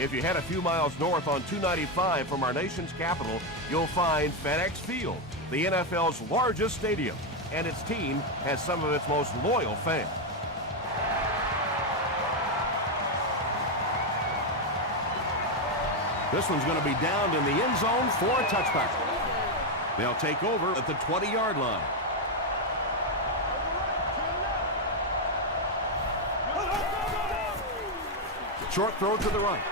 If you head a few miles north on 295 from our nation's capital, you'll find FedEx Field, the NFL's largest stadium, and its team has some of its most loyal fans. This one's going to be downed in the end zone for a touchback. They'll take over at the 20-yard line. Short throw to the right.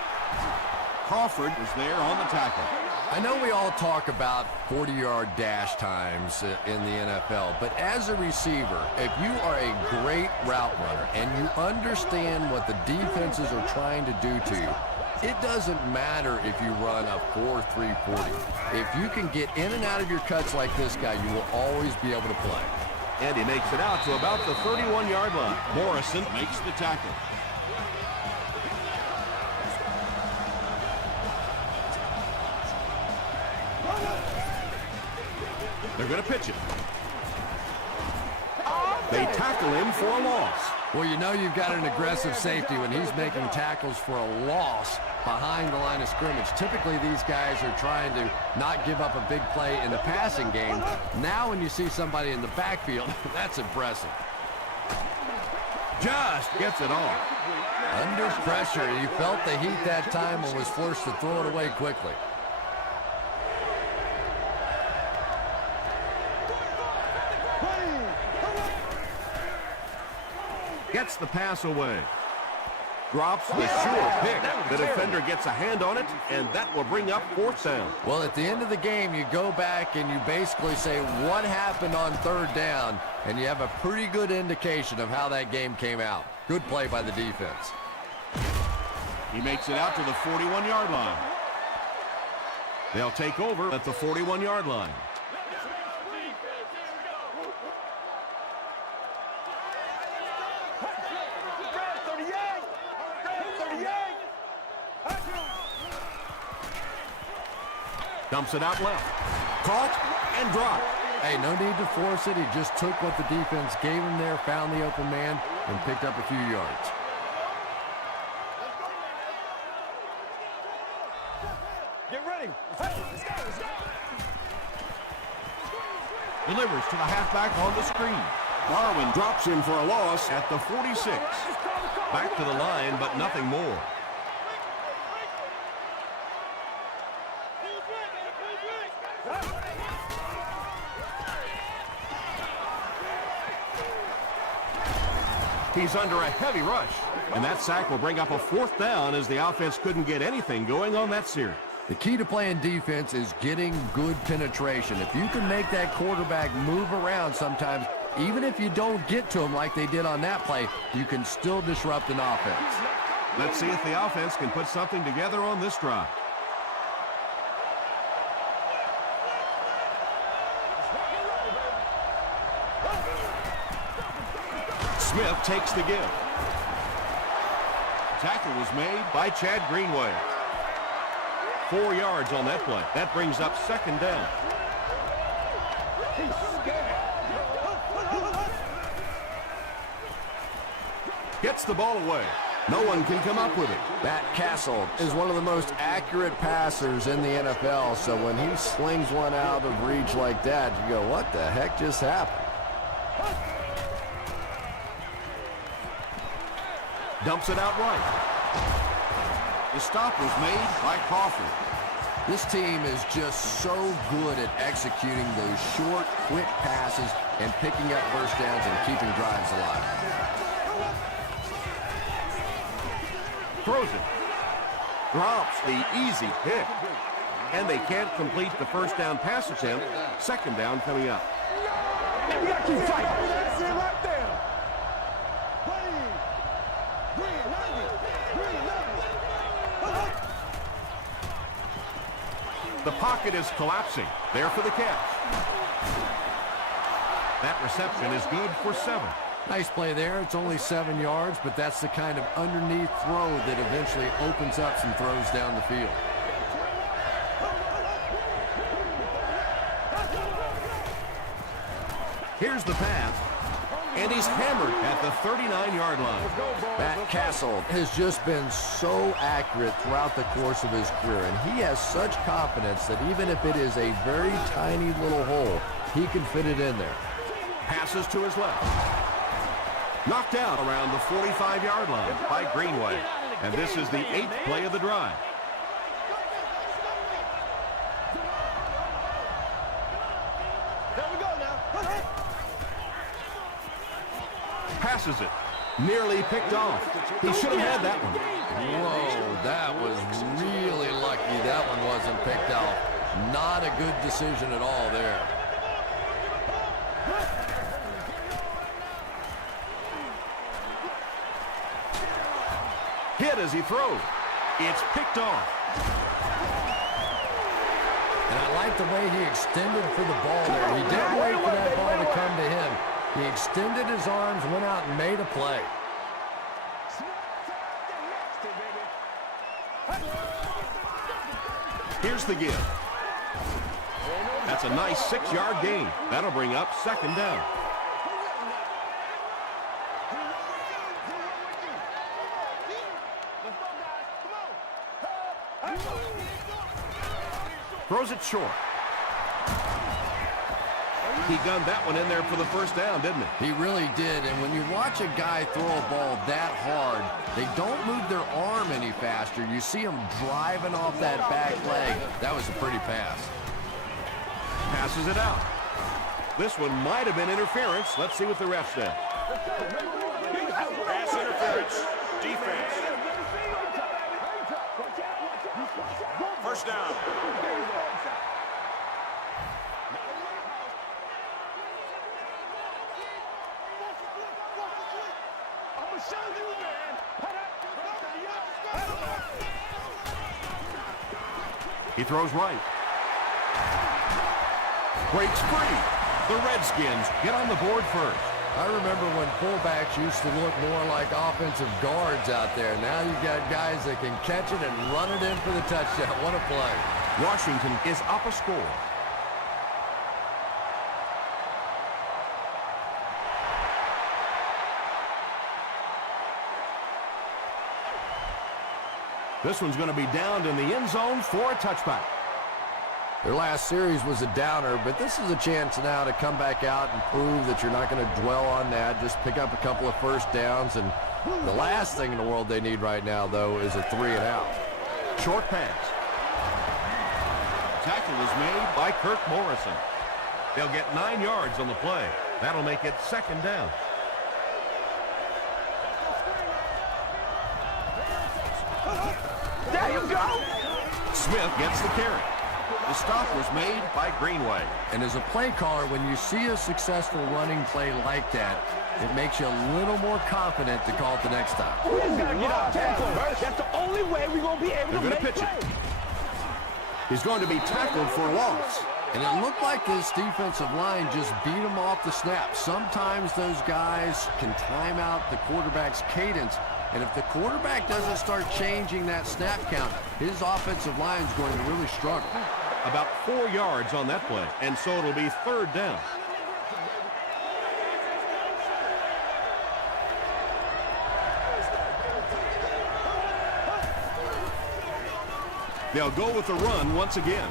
Crawford is there on the tackle. I know we all talk about 40-yard dash times in the NFL, but as a receiver, if you are a great route runner and you understand what the defenses are trying to do to you, it doesn't matter if you run a 4.340. If you can get in and out of your cuts like this guy, you will always be able to play. And he makes it out to about the 31-yard line. Morrison makes the tackle. They're going to pitch it. They tackle him for a loss. Well, you know you've got an aggressive safety when he's making tackles for a loss behind the line of scrimmage. Typically, these guys are trying to not give up a big play in the passing game. Now when you see somebody in the backfield, that's impressive. Just gets it off. Under pressure, he felt the heat that time and was forced to throw it away quickly. Gets the pass away. Drops the sure pick. The defender gets a hand on it, and that will bring up fourth down. Well, at the end of the game, you go back and you basically say what happened on third down, and you have a pretty good indication of how that game came out. Good play by the defense. He makes it out to the 41-yard line. They'll take over at the 41-yard line. Dumps it out left. Caught and dropped. Hey, no need to force it. He just took what the defense gave him there, found the open man, and picked up a few yards. Get ready. Let's go. Delivers to the halfback on the screen. Darwin drops him for a loss at the 46. Back to the line, but nothing more. He's under a heavy rush. And that sack will bring up a fourth down as the offense couldn't get anything going on that series. The key to playing defense is getting good penetration. If you can make that quarterback move around sometimes, even if you don't get to him like they did on that play, you can still disrupt an offense. Let's see if the offense can put something together on this drive. Smith takes the give. Tackle was made by Chad Greenway. 4 yards on that play. That brings up second down. Gets the ball away. No one can come up with it. Matt Castle is one of the most accurate passers in the NFL, so when he slings one out of reach like that, you go, what the heck just happened? Dumps it out right. The stop was made by Crawford. This team is just so good at executing those short, quick passes and picking up first downs and keeping drives alive. Throws it. Drops the easy pick. And they can't complete the first down pass attempt. Second down coming up. We got to keep fighting. That's it right there. The pocket is collapsing. There for the catch. That reception is good for 7. Nice play there. It's only 7 yards, but that's the kind of underneath throw that eventually opens up some throws down the field. Here's the pass. And he's hammered at the 39-yard line. Matt Castle has just been so accurate throughout the course of his career, and he has such confidence that even if it is a very tiny little hole, he can fit it in there. Passes to his left. Knocked out around the 45-yard line by Greenway. And this is the 8th play of the drive. Passes it. Nearly picked off. He should have had that one. Whoa, that was really lucky that one wasn't picked off. Not a good decision at all there. Hit as he throws. It's picked off. And I like the way he extended for the ball there. He didn't wait for that ball to come to him. He extended his arms, went out and made a play. Here's the give. That's a nice 6-yard gain. That'll bring up 2nd down. Throws it short. He gunned that one in there for the 1st down, didn't he? He really did, and when you watch a guy throw a ball that hard, they don't move their arm any faster. You see him driving off that back leg. That was a pretty pass. Passes it out. This one might have been interference. Let's see what the ref said. Pass interference. Defense. 1st down. He throws right. Breaks free. The Redskins get on the board first. I remember when fullbacks used to look more like offensive guards out there. Now you've got guys that can catch it and run it in for the touchdown. What a play. Washington is up a score. This one's going to be downed in the end zone for a touchback. Their last series was a downer, but this is a chance now to come back out and prove that you're not going to dwell on that. Just pick up a couple of 1st downs, and the last thing in the world they need right now, though, is a 3-and-out. Short pass. Tackle is made by Kirk Morrison. They'll get 9 yards on the play. That'll make it 2nd down. There you go. Smith gets the carry. The stop was made by Greenway. And as a play caller, when you see a successful running play like that, it makes you a little more confident to call it the next time. We just gotta get out tempo. That's the only way we're gonna be able to make pitch it. plays. He's going to be tackled for loss. And it looked like this defensive line just beat him off the snap. Sometimes those guys can time out the quarterback's cadence. And if the quarterback doesn't start changing that snap count, his offensive line is going to really struggle. About 4 yards on that play, and so it'll be 3rd down. They'll go with the run once again.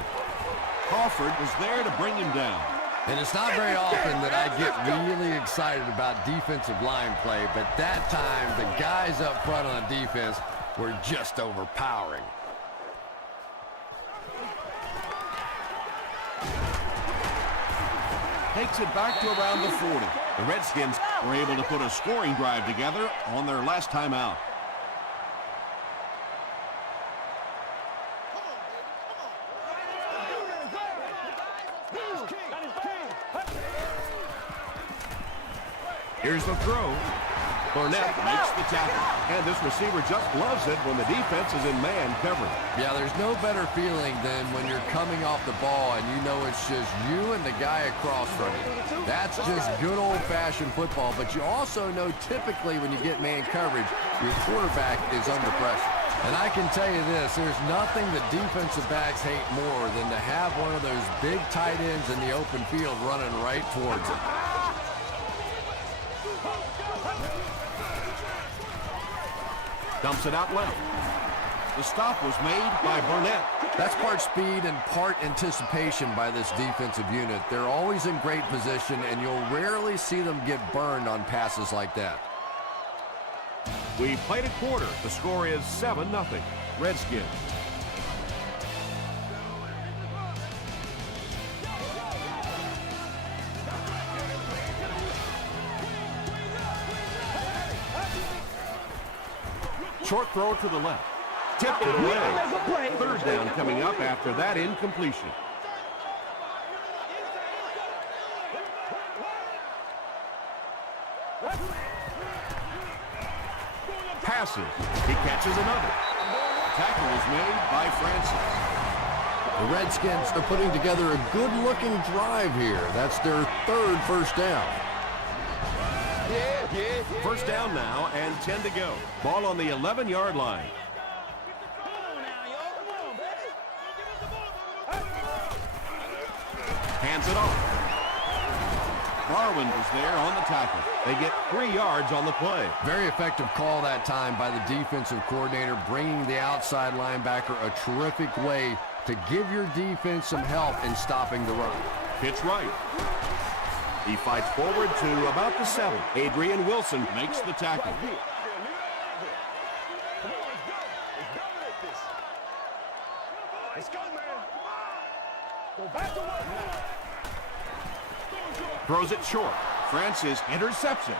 Crawford was there to bring him down. And it's not very often that I get really excited about defensive line play, but that time the guys up front on defense were just overpowering. Takes it back to around the 40. The Redskins were able to put a scoring drive together on their last time out. Here's the throw. Burnett makes the tackle. And this receiver just loves it when the defense is in man coverage. Yeah, there's no better feeling than when you're coming off the ball and you know it's just you and the guy across from you. That's just good old-fashioned football. But you also know typically when you get man coverage, your quarterback is under pressure. And I can tell you this, there's nothing that defensive backs hate more than to have one of those big tight ends in the open field running right towards them. Dumps it out left. The stop was made by Burnett. That's part speed and part anticipation by this defensive unit. They're always in great position, and you'll rarely see them get burned on passes like that. We played a quarter. The score is 7-0. Redskins. Short throw to the left. Tipped it away. Third down coming up after that incompletion. Passes. He catches another. Tackle was made by Francis. The Redskins are putting together a good-looking drive here. That's their third first down. First down now and 10 to go. Ball on the 11-yard line. Hands it off. Darwin was there on the tackle. They get 3 yards on the play. Very effective call that time by the defensive coordinator, bringing the outside linebacker a terrific way to give your defense some help in stopping the run. Pitch right. He fights forward to about the 7. Adrian Wilson Makes the tackle. Let's go, man. Go back to work. throws it short. Francis intercepts it.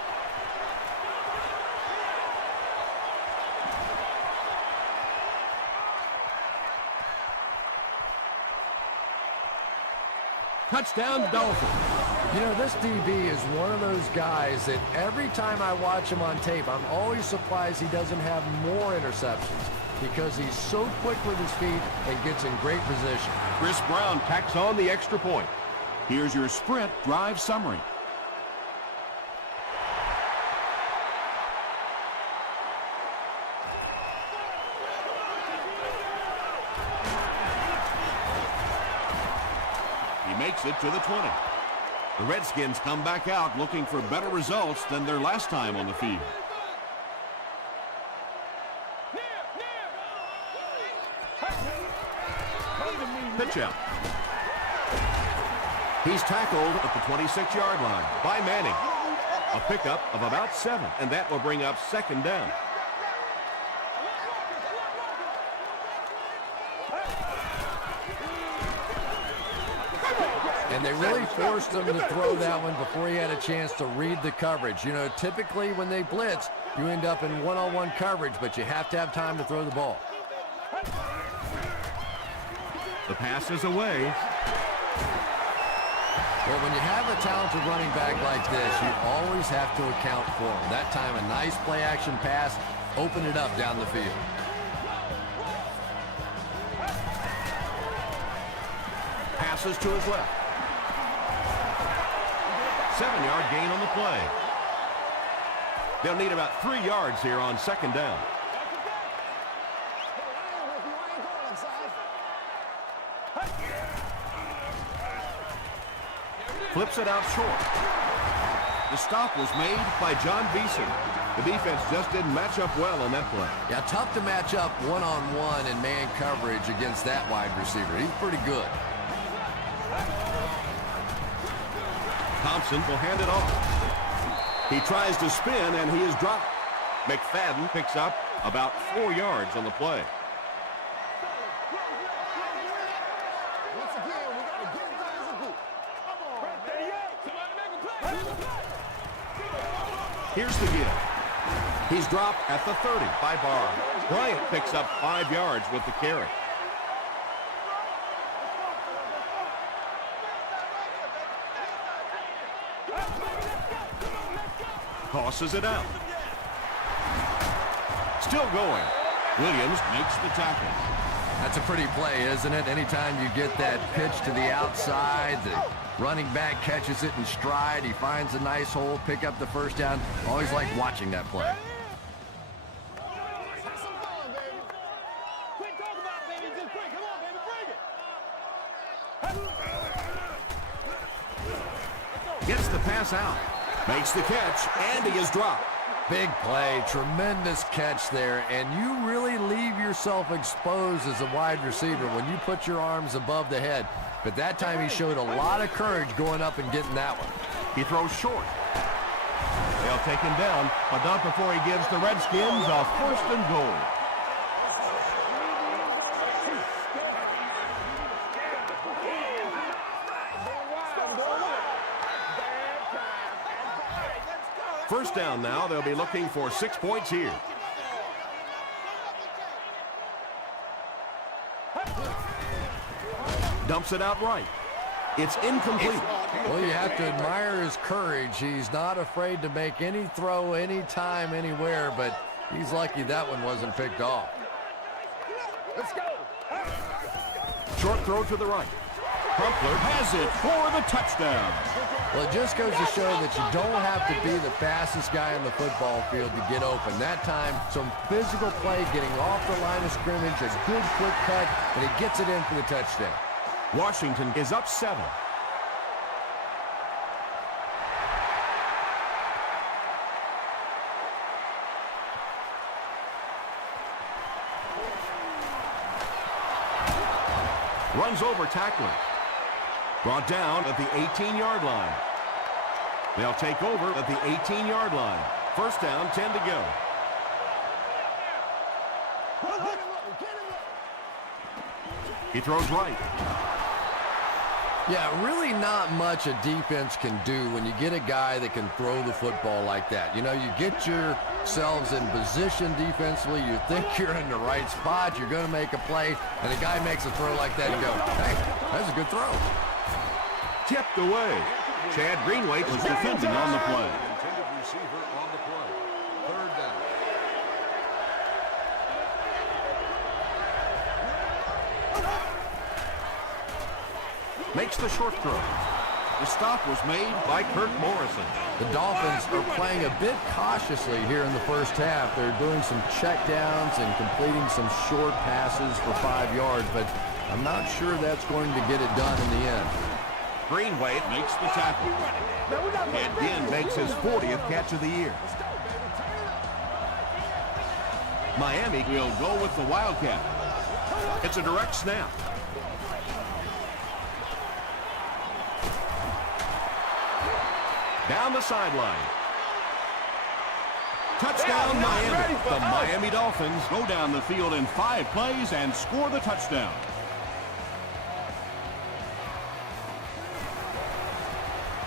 Touchdown, Dolphins. You know, this DB is one of those guys that every time I watch him on tape, I'm always surprised he doesn't have more interceptions because he's so quick with his feet and gets in great position. Chris Brown tacks on the extra point. Here's your sprint drive summary. He makes it to the 20. The Redskins come back out looking for better results than their last time on the field. Pitch out. He's tackled at the 26-yard line by Manning. A pickup of about 7, and that will bring up second down. And they really forced him to throw that one before he had a chance to read the coverage. You know, typically when they blitz, you end up in one-on-one coverage, but you have to have time to throw the ball. The pass is away. Well, when you have a talented running back like this, you always have to account for him. That time, a nice play-action pass opened it up down the field. Passes to his left. 7-yard gain on the play. They'll need about 3 yards here on second down. Flips it out short. The stop was made by John Beeson. The defense just didn't match up well on that play. Yeah, tough to match up one-on-one in man coverage against that wide receiver. He's pretty good. Thompson will hand it off. He tries to spin, and he is dropped. McFadden picks up about 4 yards on the play. Here's the give. He's dropped at the 30 by Barr. Bryant picks up 5 yards with the carry. Tosses it out. Still going. Williams makes the tackle. That's a pretty play, isn't it? Anytime you get that pitch to the outside, the running back catches it in stride. He finds a nice hole, pick up the first down. Always like watching that play. Gets the pass out. Makes the catch, and he is dropped. Big play, tremendous catch there, and you really leave yourself exposed as a wide receiver when you put your arms above the head. But that time he showed a lot of courage going up and getting that one. He throws short. They'll take him down, but not before he gives the Redskins a 1st and goal. First down now. They'll be looking for 6 points here. Dumps it out right. It's incomplete. Well, you have to admire his courage. He's not afraid to make any throw, anytime, anywhere, but he's lucky that one wasn't picked off. Let's go. Short throw to the right. Crumpler has it for the touchdown. Well, it just goes to show that you don't have to be the fastest guy on the football field to get open. That time, some physical play, getting off the line of scrimmage, a good quick cut, and he gets it in for the touchdown. Washington is up 7. Runs over tackler. Brought down at the 18-yard line. They'll take over at the 18-yard line. First down, 10 to go. He throws right. Yeah, really not much a defense can do when you get a guy that can throw the football like that. You know, you get yourselves in position defensively, you think you're in the right spot, you're going to make a play, and a guy makes a throw like that and you go, hey, that's a good throw. Tipped away. Chad Greenway Was defending on the play. Intended receiver on the play. 3rd down. makes the short throw. The stop was made By Kirk Morrison. The Dolphins are playing a bit cautiously here in the first half. They're doing some checkdowns and completing some short passes for 5 yards, but I'm not sure that's going to get it done in the end. Greenway makes the tackle. and Ginn makes his 40th catch of the year. Miami We'll go with the Wildcat. It's a direct snap. Down the sideline. Touchdown, Miami. The Miami Dolphins Go down the field in 5 plays and score the touchdown.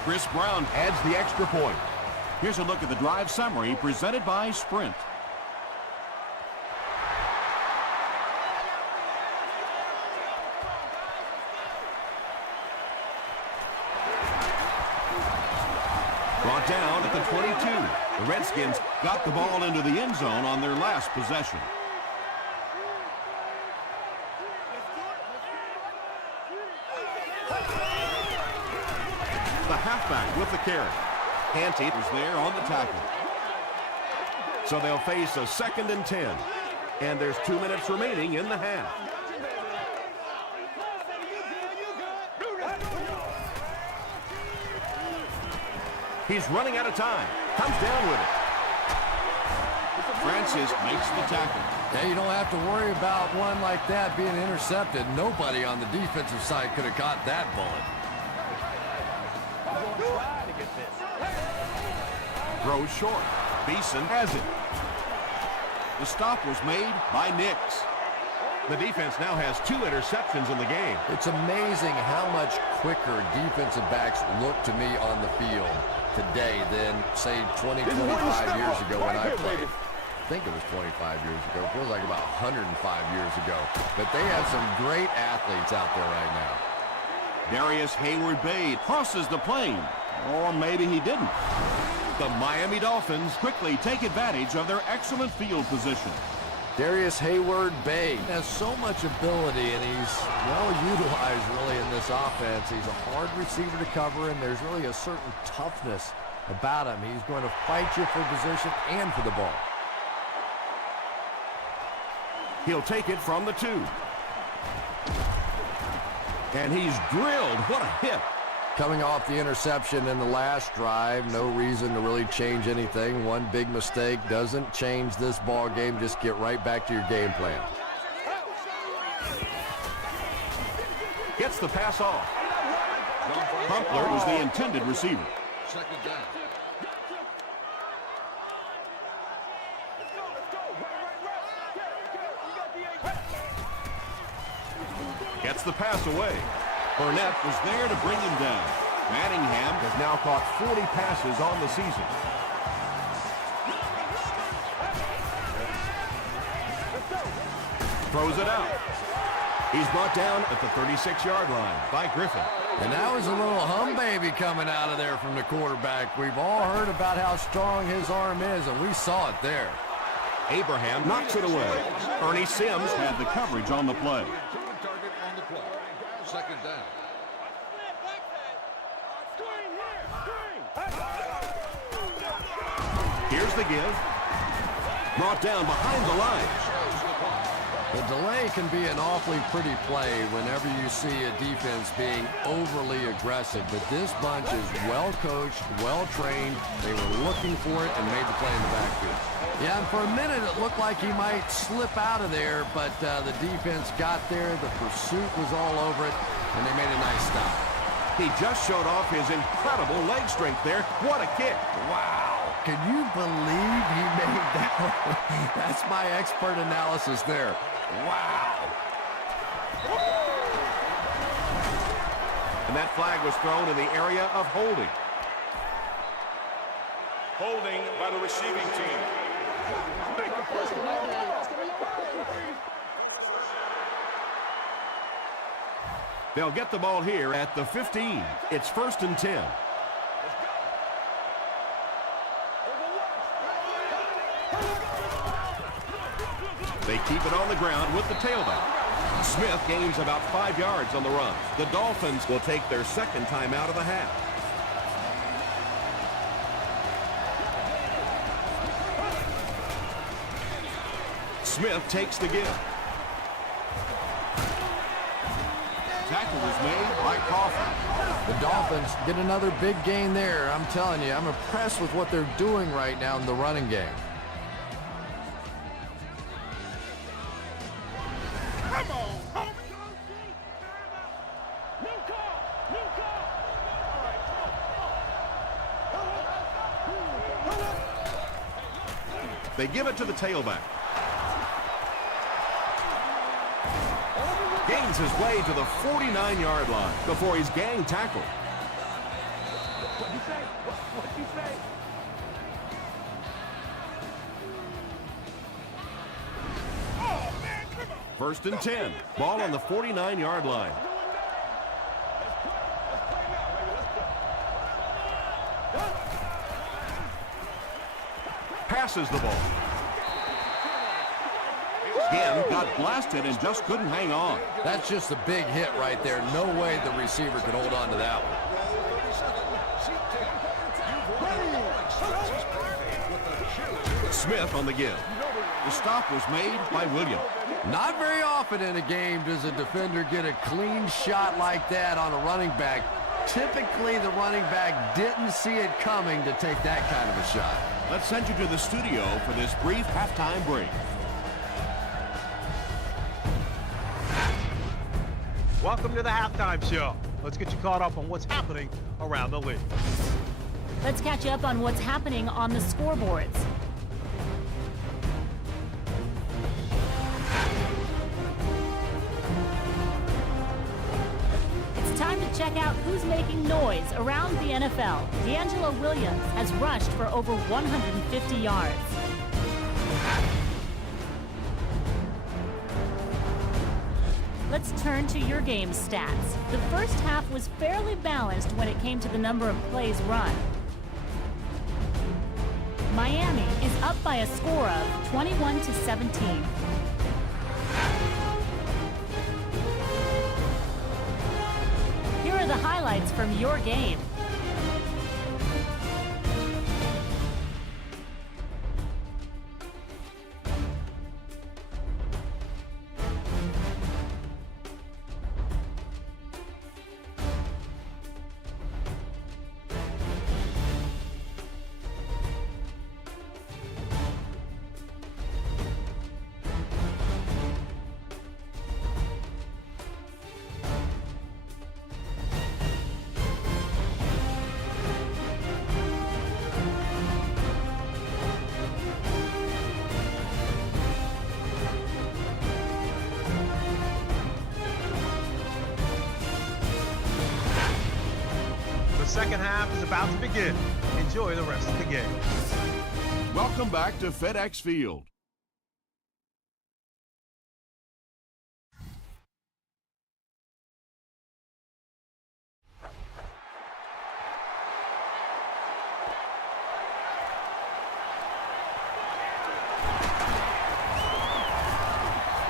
Chris Brown adds the extra point. Here's a look at the drive summary presented by Sprint. Brought down at the 22. The Redskins Got the ball into the end zone on their last possession. the halfback with the carry. Canty Was there on the tackle. So they'll face a 2nd and 10. And there's 2 minutes remaining in the half. He's running out of time. Comes down with it. Francis makes the tackle. Yeah, you don't have to worry about one like that being intercepted. Nobody on the defensive side could have caught that bullet. Throws short. Beeson has it. The stop was made by Nix. The defense now has 2 interceptions in the game. It's amazing how much quicker defensive backs look to me on the field today than, say, 20, 25 years ago when I played. I think it was 25 years ago. It feels like about 105 years ago. But they have some great athletes out there right now. Darius Hayward-Bay crosses the plane. Or maybe he didn't. The Miami Dolphins Quickly take advantage of their excellent field position. Darius Hayward-Bay has so much ability, and he's well utilized really in this offense. He's a hard receiver to cover, and there's really a certain toughness about him. He's going to fight you for position and for the ball. He'll take it from the 2. And he's drilled. What a hit. coming off the interception in the last drive. No reason to really change anything. One big mistake doesn't change this ball game. Just get right back to your game plan. Gets the pass off. Crumpler was the intended receiver. Second down. Gets the pass away. Burnett was there to bring him down. Manningham Has now caught 40 passes on the season. Throws it out. He's brought down at the 36-yard line by Griffin. And that was a little hum baby coming out of there from the quarterback. We've all heard about how strong his arm is, and we saw it there. Abraham knocks it away. Ernie Sims had the coverage on the play. Target on the play. Second down. Here's the give. Brought down behind the line. The delay can be an awfully pretty play whenever you see a defense being overly aggressive, but this bunch is well-coached, well-trained. They were looking for it and made the play in the backfield. Yeah, and for a minute it looked like he might slip out of there, but the defense got there. The pursuit was all over it, and they made a nice stop. He just showed off his incredible leg strength there. What a kick. Wow. Can you believe he made that one? That's my expert analysis there. Wow. And that flag was thrown in the area of holding. Holding by the receiving team. They'll get the ball here at the 15. It's 1st and 10. They keep it on the ground with the tailback. Smith gains about 5 yards on the run. The Dolphins will take their second time out of the half. Smith takes the give. Tackle was made by Coughlin. The Dolphins get another big gain there. I'm telling you, I'm impressed with what they're doing right now in the running game. Come on, homie. New call. They give it to the tailback. Gains his way to the 49-yard line before he's gang tackled. What'd you say? What'd you say? Oh, man, come on. 1st and 10. Ball on the 49-yard line. Passes the ball. Again, got blasted and just couldn't hang on. That's just a big hit right there. No way the receiver could hold on to that one. Smith on the give. The stop was made by Williams. Not very often in a game does a defender get a clean shot like that on a running back. Typically, the running back didn't see it coming to take that kind of a shot. Let's send you to the studio for this brief halftime break. Welcome to the halftime show. Let's get you caught up on what's happening around the league. Let's catch you up on what's happening on the scoreboards. It's time to check out who's making noise around the NFL. D'Angelo Williams has rushed for over 150 yards. Let's turn to your game stats. The first half was fairly balanced when it came to the number of plays run. Miami is up by a score of 21-17. Here are the highlights from your game. second half is about to begin. Enjoy the rest of the game. Welcome back to FedEx Field.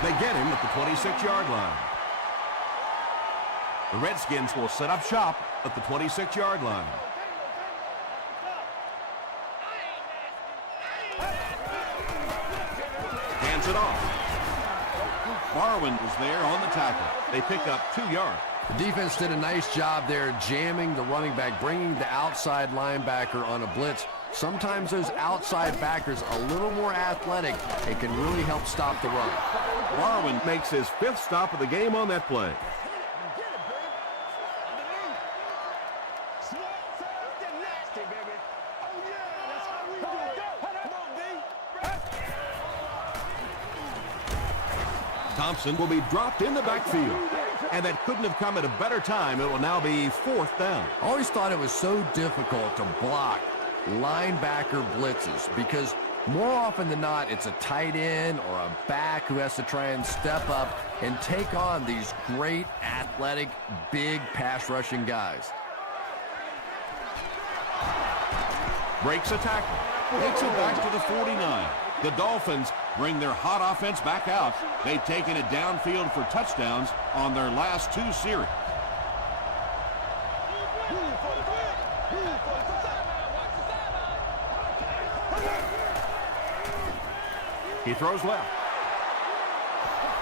They get him at the 26-yard line. The Redskins will set up shop at the 26-yard line. Hands it off. Barwin was there on the tackle. They pick up 2 yards. The defense did a nice job there jamming the running back, bringing the outside linebacker on a blitz. Sometimes those outside backers a little more athletic and can really help stop the run. Barwin makes his 5th stop of the game on that play. Thompson will be dropped in the backfield. And that couldn't have come at a better time. It will now be 4th down. I always thought it was so difficult to block linebacker blitzes because more often than not, it's a tight end or a back who has to try and step up and take on these great athletic, big pass rushing guys. Breaks a tackle. Takes it back to the 49. The Dolphins bring their hot offense back out. They've taken it downfield for touchdowns on their last 2 series. He throws left.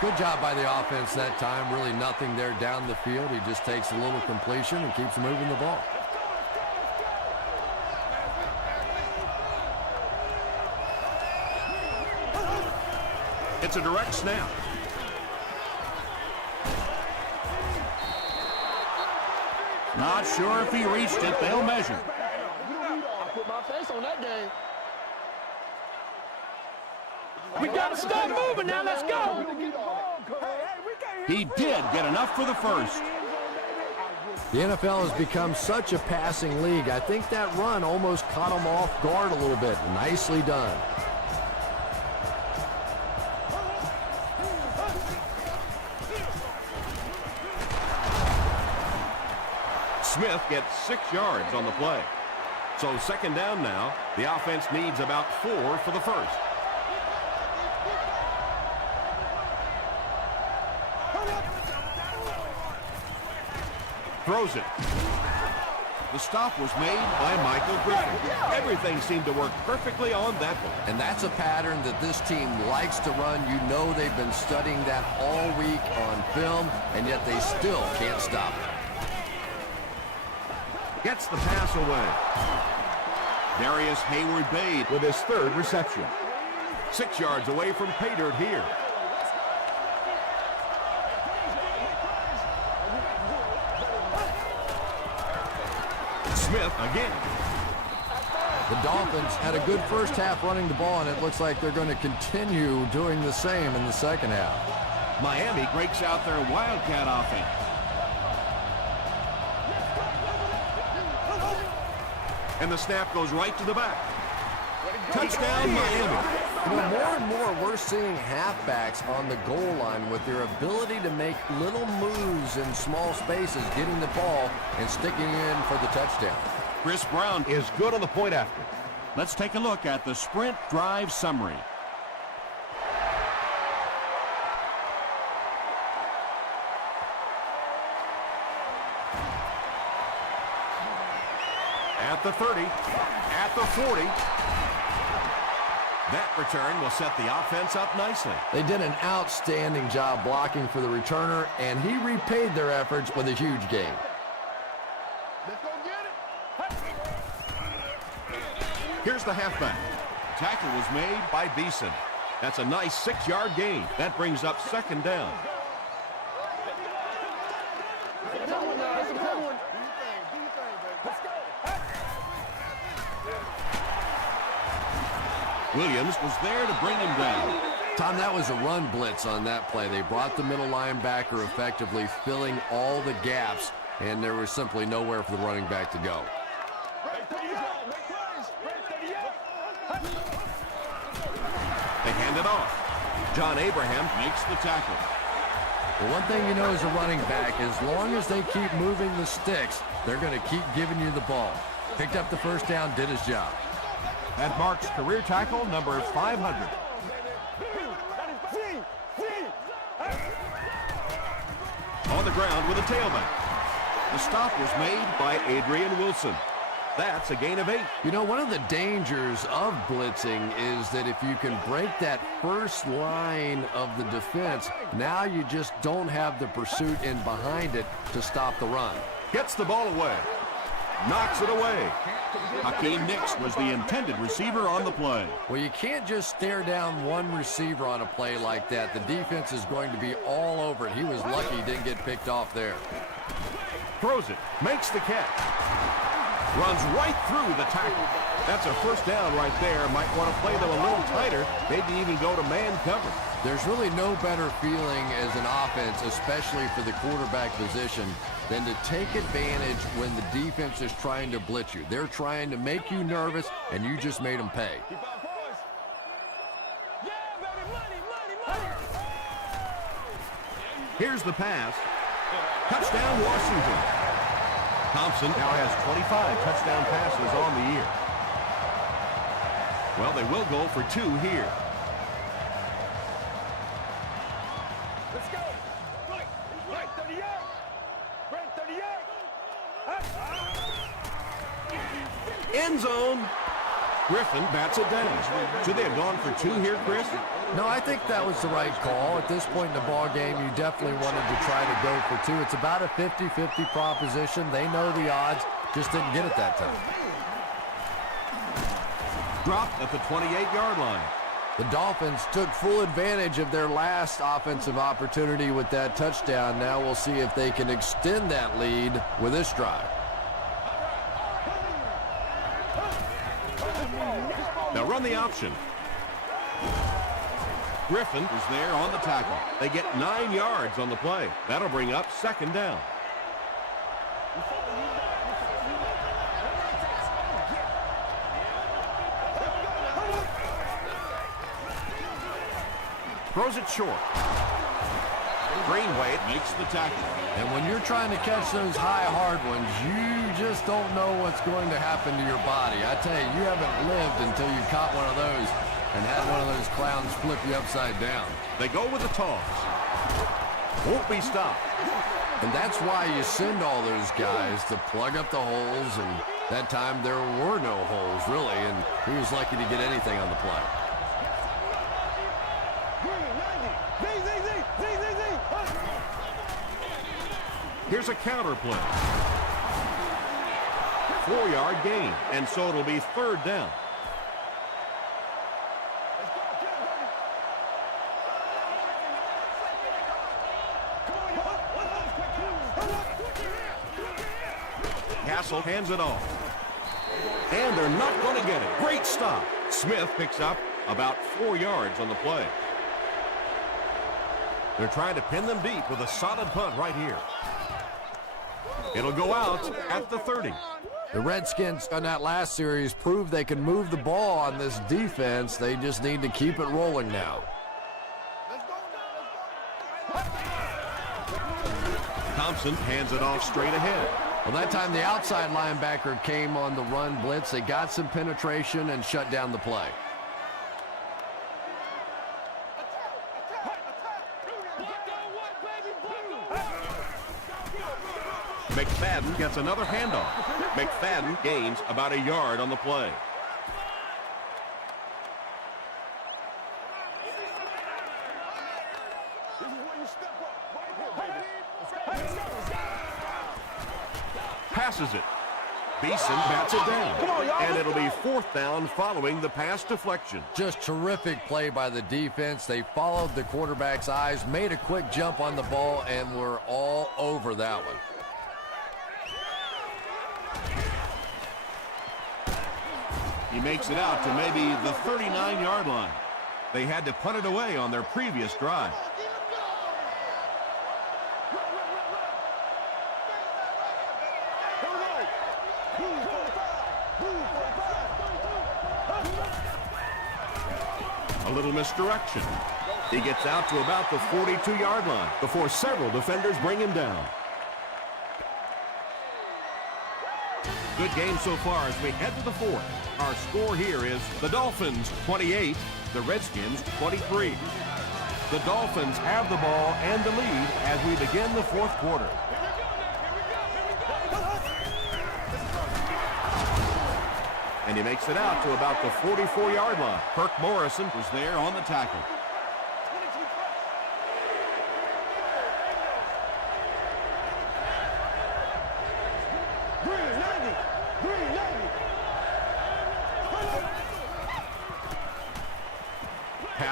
Good job by the offense that time. Really nothing there down the field. He just takes a little completion and keeps moving the ball. It's a direct snap. Not sure if he reached it. They'll measure. I put my face on that game. We gotta start moving now. Let's go. He did get enough for the first. The NFL has become such a passing league. I think that run almost caught him off guard a little bit. Nicely done. Smith gets 6 yards on the play. So 2nd down now. The offense needs about 4 for the first. Throws it. The stop was made by Michael Griffin. Everything seemed to work perfectly on that one. And that's a pattern that this team likes to run. You know they've been studying that all week on film, and yet they still can't stop it. Gets the pass away. Darius Hayward-Bade With his 3rd reception. 6 yards away from pay dirt here. Smith again. The Dolphins had a good first half running the ball, and it looks like they're going to continue doing the same in the second half. Miami breaks out their Wildcat offense. And the snap goes right to the back. Touchdown, Miami. You know, more and more we're seeing halfbacks on the goal line with their ability to make little moves in small spaces, getting the ball and sticking in for the touchdown. Chris Brown Is good on the point after. Let's take a look at the sprint drive summary. At the 30, at the 40. That return will set the offense up nicely. They did an outstanding job blocking for the returner, and he repaid their efforts with a huge gain. Let's go get it. Here's the halfback. Tackle was made By Beeson. That's a nice 6-yard gain. That brings up 2nd down. That's a good one. Let's go. Williams was there to bring him down. Tom, that was a run blitz on that play. They brought the middle linebacker effectively, filling all the gaps and there was simply nowhere for the running back to go. They hand it off. John Abraham Makes the tackle. The one thing you know as a running back, as long as they keep moving the sticks, they're going to keep giving you the ball. Picked up the first down, did his job. That marks career tackle number 500. On the ground with a tailback. The stop was made by Adrian Wilson. That's a gain of 8. You know, one of the dangers of blitzing is that if you can break that first line of the defense, now you just don't have the pursuit in behind it to stop the run. Gets the ball away. Knocks it away. Hakeem Nicks was the intended receiver on the play. Well, you can't just stare down one receiver on a play like that. The defense is going to be all over it. He was lucky he didn't get picked off there. Throws it. Makes the catch. Runs right through the tackle. That's a first down right there. Might want to play them a little tighter. Maybe even go to man cover. There's really no better feeling as an offense, especially for the quarterback position, than to take advantage when the defense is trying to blitz you. They're trying to make you nervous, and you just made them pay. Here's the pass. Touchdown, Washington. Thompson now has 25 touchdown passes on the year. Well, they will go for 2 here. Let's go. Right 38. Right 38. End zone. Griffin bats it down. Should they have gone for 2 here, Chris? No, I think that was the right call. At this point in the ball game, you definitely wanted to try to go for 2. It's about a 50-50 proposition. They know the odds, just didn't get it that time. Dropped at the 28-yard line. The Dolphins took full advantage of their last offensive opportunity with that touchdown. Now we'll see if they can extend that lead with this drive. Now run the option. Griffin is there on the tackle. They get 9 yards on the play. That'll bring up 2nd down. Throws it short. Greenway Makes the tackle. And when you're trying to catch those high, hard ones, you just don't know what's going to happen to your body. I tell you, you haven't lived until you caught one of those and had one of those clowns flip you upside down. They go with the toss. Won't be stopped. And that's why you send all those guys to plug up the holes, and that time there were no holes, really, and he was lucky to get anything on the play. Here's a counter play. 4-yard gain, and so it'll be 3rd down. Castle hands it off. And they're not going to get it. Great stop. Smith picks up about 4 yards on the play. They're trying to pin them deep with a solid punt right here. It'll go out at the 30. The Redskins on that last series proved they can move the ball on this defense. They just need to keep it rolling now. Thompson hands it off straight ahead. Well, that time the outside linebacker came on the run blitz. They got some penetration and shut down the play. McFadden gets another handoff. McFadden gains about a yard on the play. Passes it. Beeson bats it down. And it'll be 4th down following the pass deflection. Just terrific play by the defense. They followed the quarterback's eyes, made a quick jump on the ball, and were all over that one. He makes it out to maybe the 39-yard line. They had to punt it away on their previous drive. A little misdirection. He gets out to about the 42-yard line before several defenders bring him down. Good game so far as we head to the fourth. Our score here is the Dolphins 28, the Redskins 23. The Dolphins have the ball and the lead as we begin the fourth quarter. And he makes it out to about the 44-yard line. Kirk Morrison Was there on the tackle.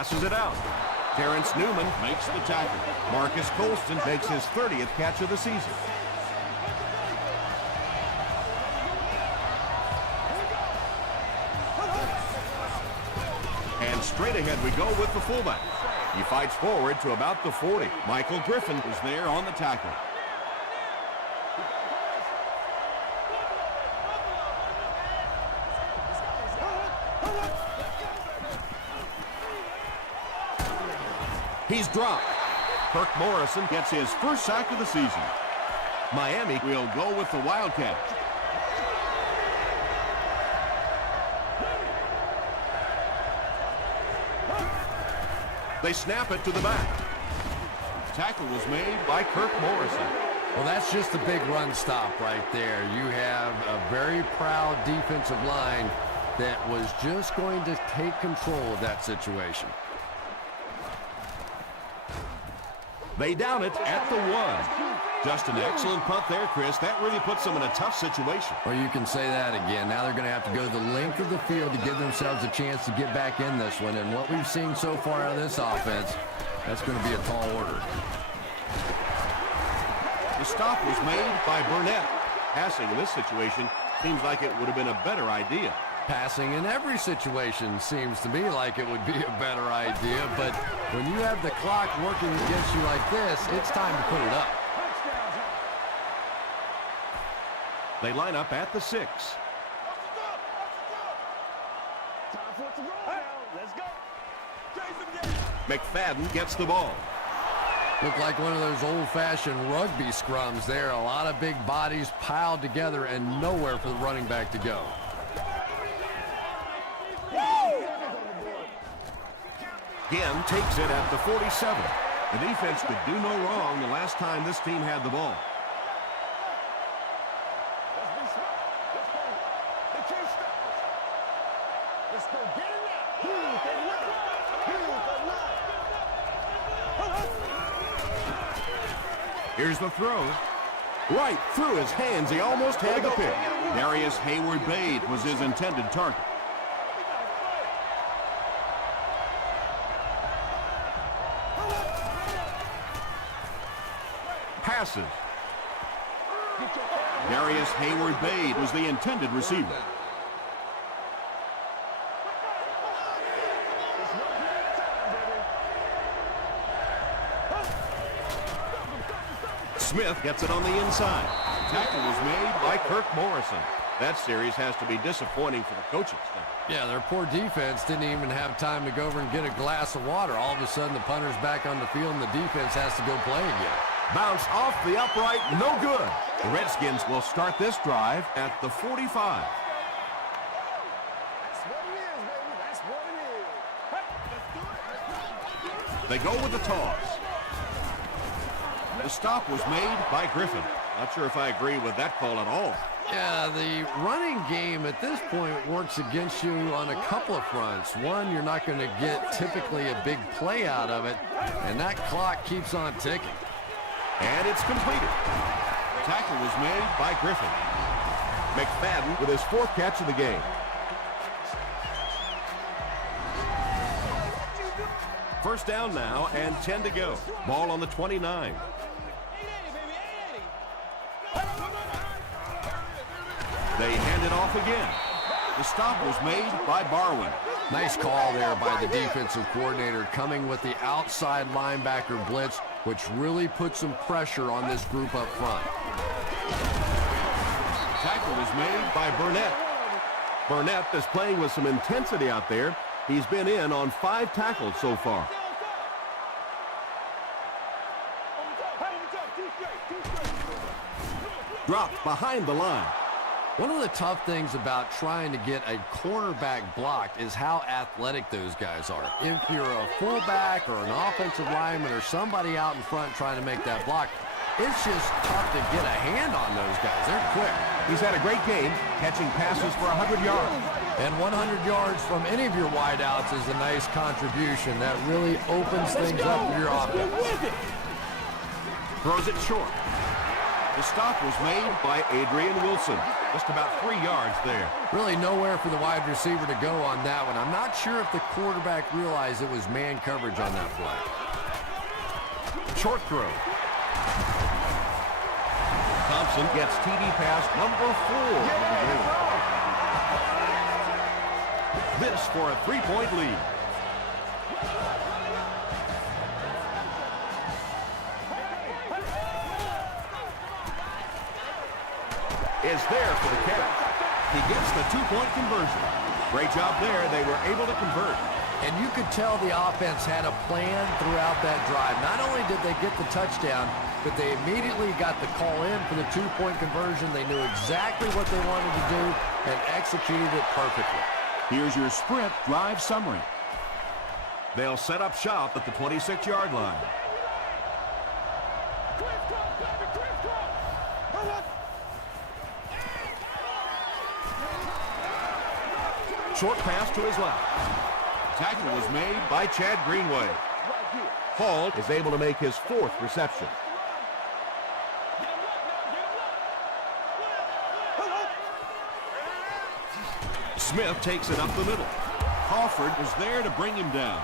passes it out. Terrence Newman Makes the tackle. Marcus Colston makes his 30th catch of the season. And straight ahead we go with the fullback. He fights forward to about the 40. Michael Griffin Was there on the tackle. He's dropped. Kirk Morrison Gets his first sack of the season. Miami We'll go with the Wildcats. They snap it to the back. Tackle was made By Kirk Morrison. Well, that's just a big run stop right there. You have a very proud defensive line that was just going to take control of that situation. They down it at the 1. Just an excellent punt there, Chris. That really puts them in a tough situation. Or you can say that again. Now they're going to have to go the length of the field to give themselves a chance to get back in this one. And what we've seen so far out of this offense, that's going to be a tall order. The stop was made by Burnett. Passing in this situation seems like it would have been a better idea. Passing in every situation seems to me like it would be a better idea, but when you have the clock working against you like this, it's time to put it up. They line up at the 6. Time for it to roll now. Let's go. McFadden gets the ball. Looked like one of those old-fashioned rugby scrums there. A lot of big bodies piled together and nowhere for the running back to go. Again takes it at the 47. The defense could do no wrong the last time this team had the ball. Let's be smart. Let's go. They can't stop us. Let's go get it now. Here's the line. Here's the throw. Right through his hands. He almost had the pick. Darius Hayward-Bade was his intended target. Passes. Darius Hayward-Bade was the intended receiver. Smith gets it on the inside. Tackle was made by Kirk Morrison. That series has to be disappointing for the coaching staff. Yeah, their poor defense didn't even have time to go over and get a glass of water. All of a sudden, the punter's back on the field, and the defense has to go play again. Bounce off the upright, no good. The Redskins will start this drive at the 45. That's what it is, baby. That's what it is. Hey, let's do it. They go with the toss. The stop was made by Griffin. Not sure if I agree with that call at all. Yeah, the running game at this point works against you on a couple of fronts. One, you're not going to get typically a big play out of it, and that clock keeps on ticking. And it's completed. Tackle was made by Griffin. McFadden with his 4th catch of the game. First down now and 10 to go. Ball on the 29. They hand it off again. The stop was made by Barwin. Nice call there by the defensive coordinator, coming with the outside linebacker blitz, which really put some pressure on this group up front. tackle was made by Burnett. Burnett is playing with some intensity out there. He's been in on 5 tackles so far. Dropped behind the line. One of the tough things about trying to get a cornerback blocked is how athletic those guys are. If you're a fullback or an offensive lineman or somebody out in front trying to make that block, it's just tough to get a hand on those guys. They're quick. He's had a great game, catching passes for 100 yards. And 100 yards from any of your wideouts is a nice contribution. That really opens things up for your offense. Throws it short. The stop was made by Adrian Wilson. Just about 3 yards there. Really nowhere for the wide receiver to go on that one. I'm not sure if the quarterback realized it was man coverage on that play. Short throw. Thompson gets TD pass number 4 of the game. This for a 3-point lead. Is there for the catch. He gets the 2-point conversion. Great job there. They were able to convert. And you could tell the offense had a plan throughout that drive. Not only did they get the touchdown, but they immediately got the call in for the 2-point conversion. They knew exactly what they wanted to do and executed it perfectly. Here's your sprint drive summary. They'll set up shop at the 26-yard line. Short pass to his left. Tackle was made By Chad Greenway. Hall is able to make his 4th reception. Smith takes it up the middle. Crawford was there to bring him down.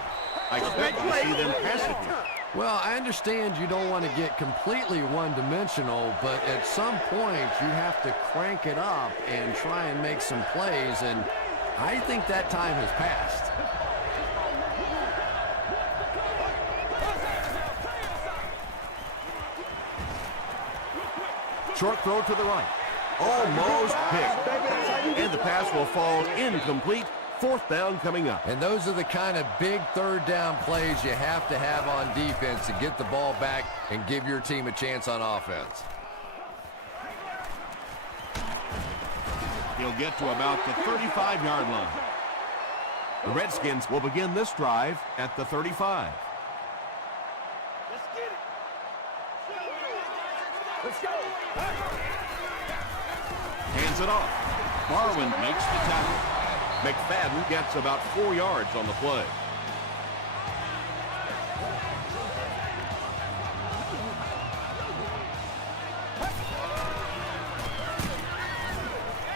I expect to see them pass it here. Well, I understand you don't want to get completely one-dimensional, but at some point you have to crank it up and try and make some plays, and I think that time has passed. Short throw to the right. Almost picked. And the pass will fall incomplete. 4th down coming up. And those are the kind of big 3rd down plays you have to have on defense to get the ball back and give your team a chance on offense. He'll get to about the 35-yard line. The Redskins will begin this drive at the 35. Let's go. Hands it off. Barwin makes the tackle. McFadden gets about 4 yards on the play.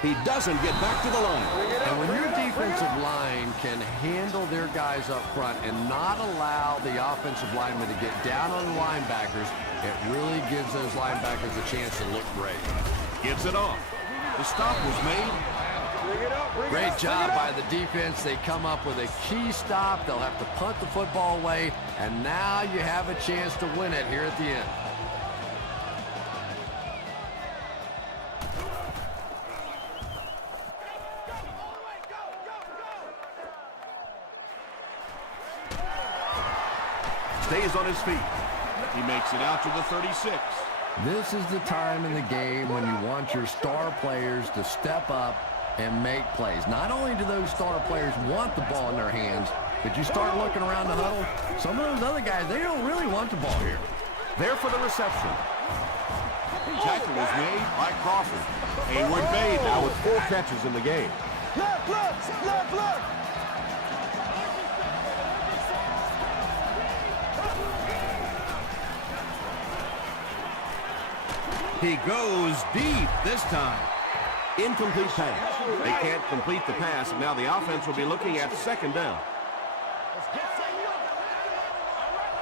He doesn't get back to the line. And when your defensive line can handle their guys up front and not allow the offensive linemen to get down on the linebackers, it really gives those linebackers a chance to look great. Gives it off. The stop was made. Great job by the defense. They come up with a key stop. They'll have to punt the football away, and now you have a chance to win it here at the end. Stays on his feet. He makes it out to the 36. This is the time in the game when you want your star players to step up and make plays. Not only do those star players want the ball in their hands, but you start looking around the huddle, some of those other guys, they don't really want the ball here. There for the reception. Tackle was made by Crawford. Hayward Bay now with 4 catches in the game. Look, look, look, look. He goes deep this time. Incomplete pass. They can't complete the pass, and now the offense will be looking at 2nd down. Let's get some up. All right,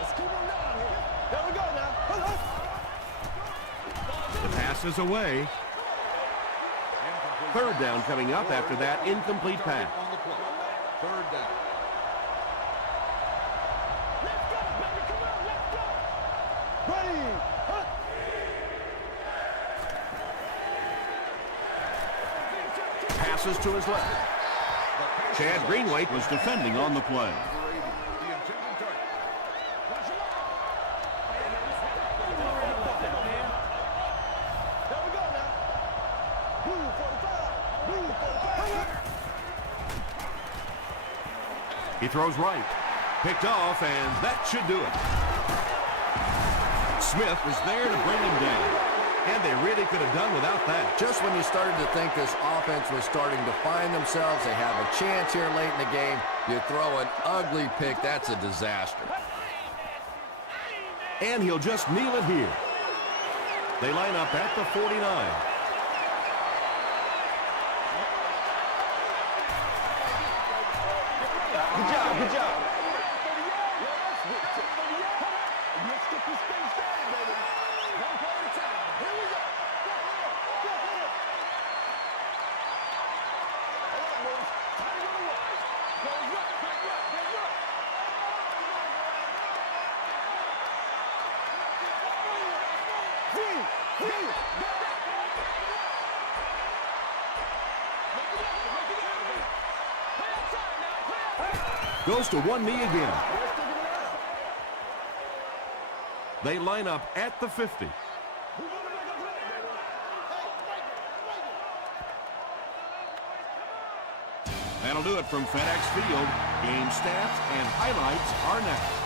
let's keep them down here. There we go now. The pass is away. 3rd down coming up after that incomplete pass. On the play. 3rd down. Let's go, baby. Come on, let's go. Ready. passes to his left. Chad Greenway was defending on the play. He throws right. Picked off, and that should do it. Smith was there to bring him down. And they really could have done without that. Just when you started to think this offense was starting to find themselves, they have a chance here late in the game, you throw an ugly pick, that's a disaster. And he'll just kneel it here. They line up at the 49. Good job, good job. Goes to one knee again. They line up at the 50. That'll do it from FedEx Field. Game stats and highlights are next.